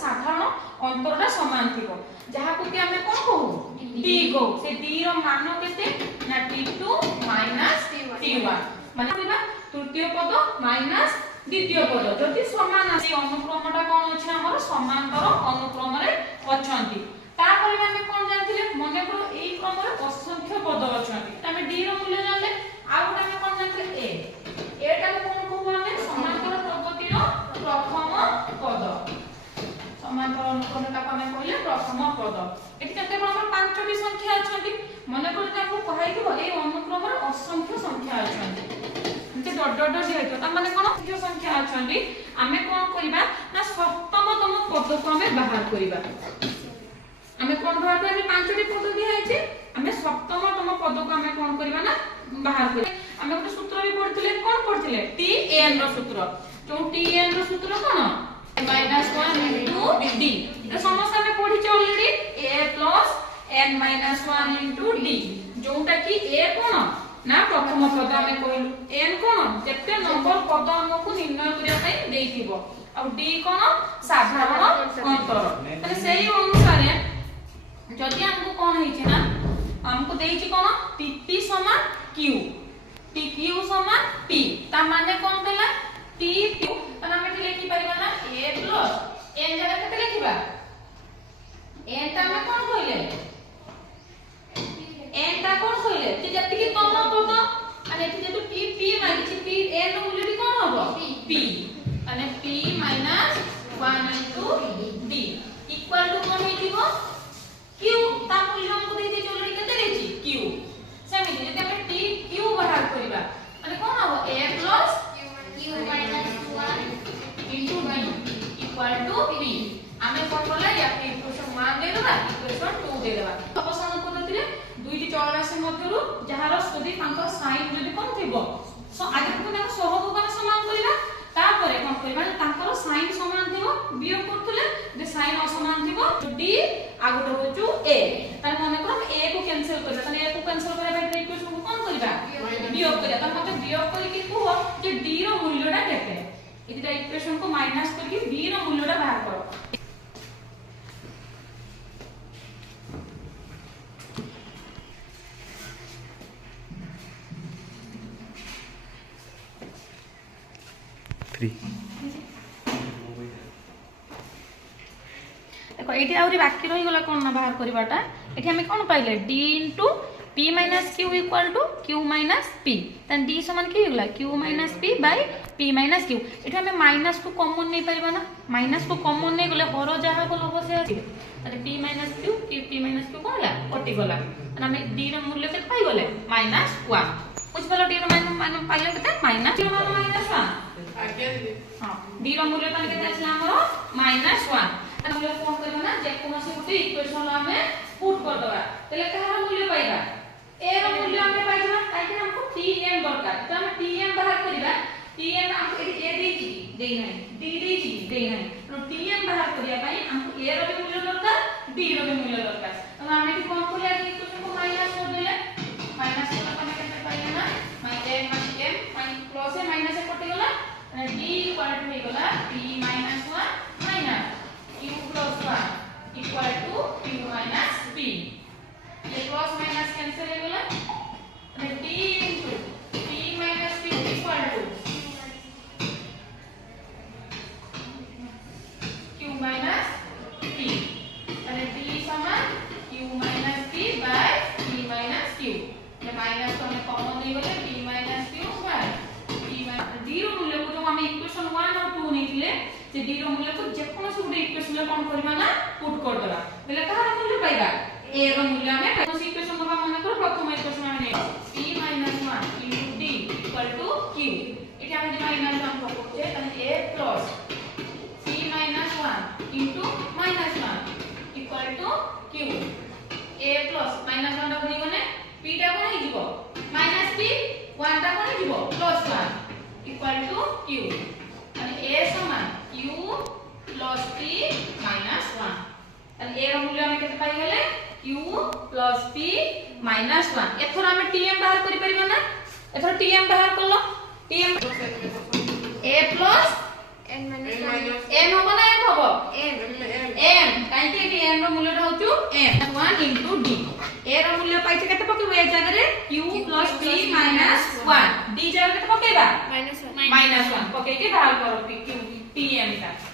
साधारण अंतरटा समान थिबो जहा को कि हमें कोन कहू टी को से टी रो मान केते ना t2 माइनस t1 माने कहबा तृतीय पद माइनस द्वितीय पद जति समान आसी अनुक्रमटा कोन अछि हमर समांतर अनुक्रम रे अछंती तापर हमें कोन जानथिले मने करो एई क्रम रे असंख्य पद अछंती तमे डी रो मूल्य जानले आ गोटे हमें कोन जानथिले ए टा को कोन कहू हमें समांतर प्रगति रो प्रथम पद समांतर अनुक्रमटा को हमें कहले प्रथम पद एठी केते हमर पांचटी संख्या अछंती मने करो जे आपको कहै कि ए अनुक्रम रे असंख्य संख्या अछंती डट डट दिया त माने कोन संख्या संख्या अछंती हमें कोन करबा ना सप्तमतम पद को हमें बाहर करबा हमें कोन बाहर करबा पांचटी पद दिया है हमें सप्तमतम पद को हमें कोन करबा ना बाहर करबा हमें ଗୋଟେ सूत्र भी पढ़थिले कोन पढ़थिले tn रो सूत्र जो tn रो सूत्र कोन -1 d ए समस्या में पढ़ी छ ऑलरेडी a n -1 d जोटा कि a कोन ना प्रथम पद हमें कहलु n कोन जेते नंबर पद हमकु निर्णय करिया पई देइथिबो और d कोन साधारण अंतर माने सेही अनुसार जदि हमकु कोन हेछि ना हमकु देइछि कोन pp समान q tq समान p ता माने कोन देला t q त हम एठी लिखि परिबा ना a n जगह केते लिखिबा n ता हम कोन कहले n ता कोन कहले कि जति कि तम पद अने एठी जेतु p p मागिछि p n रो मूल्य भी कोन हबो p अने p - 1 d इक्वल टू कोन हेतिबो q ता मूल्य हमको दे दे ऑलरेडी केते देछि q सेमिति जति हम t q बाहर करबा माने कोन हबो a q - 1 into d equal to p हमें कोन बोला या इक्वेशन 1 दे देबा इक्वेशन 2 दे देबा अपसान पद्धति रे दुईटी चल राशि मध्यरु जहार यदि तांको साइन जदि कोन थिबो सो आगे को ताको सहग कोन समान करिबा तापरे कोन करिबा तांकर साइन समान थिबो वियोग करथले जे साइन असमान थिबो d आगोटे होचु a तार माने कोन a को कैंसिल करबा तने a को कैंसिल करबा एटा इक्वेशन को कोन करिबा वियोग करिया त मते वियोग करि कि कुहो जे d रो मूल्यटा केते एटा इक्वेशन को माइनस करके b रो मूल्यटा बाहर करो देखो एठी आउरी बाकी रही गला कोन ना बाहर करबाटा एठी हमें कोन पाइले d p - q = q - p तन d समान की होगला q - p / p - q एठी हमें माइनस को कॉमन नै परबा ना माइनस को कॉमन नै गले हर जहा को लबो से आसी अरे p - q p - q Cola कटि गला तन हमें d रो मूल्य केते पाइ गले -1 कुछ बोलो d रो मान पाइले केते -1 आगे हां d रो मूल्य तन केते आसी हमरो -1 मूल्य कोन करबा ना जे कोनोसी गुटे इक्वेशन हमें पुट कर दबा तले कहार मूल्य पाइबा a रो मूल्य हमें पाइबा काहे कि हमको tn दरकार त हम tn बाहर करिबा tn हमको a देछि देइ नै d देछि देइ नै तो tn बाहर करिया पई हमको a रो मूल्य दरकार d रो मूल्य दरकार तो हम एठी कोन कोले इक्वेशन को माइनस कर देले माइनस को हमें केते पाइले ना -m प्लस ए माइनस ए कटि गला d इक्वल टू हो गला p - 1 minus q plus 1 equal to q minus p ये plus minus cancel हो गला અને d into p minus p equal to q minus p અને d समान q minus p by p minus q ये minus तो हमें common नहीं गले p minus q by p minus d रो मूल्य को जो हमें इक्वेशन 1 और 2 नेथिले जे d रो मूल्य को जेकोनोसी गुटे इक्वेशन कोन करबा ना पुट कर दबा बेले कहार मूल्य पाइबा a रो मूल्य हमें कोनोसी इक्वेशन दबा माने कर प्रथम इक्वेशन हमें p - 1 * d = q एठी हमें माइनस 1 को होचे तने a plus p - 1 * -1 = q a plus -1 टा बनि गने p टा कोन हिजिबो -p 1 टा कोन हिजिबो +1 = q અને a समान q plus p minus 1 तन a रो मूल्य हमें केते पाइ गेले q plus p minus 1 एथर हमें tm बाहर करि परिबा ना एथर tm बाहर करलो tm a plus n minus n होबो ना n होबो n 1 d ଜାଗାରେ କେତେ ପକେଇବା -1 -1 ପକେଇକି ବାହାର କର p q p m ଟା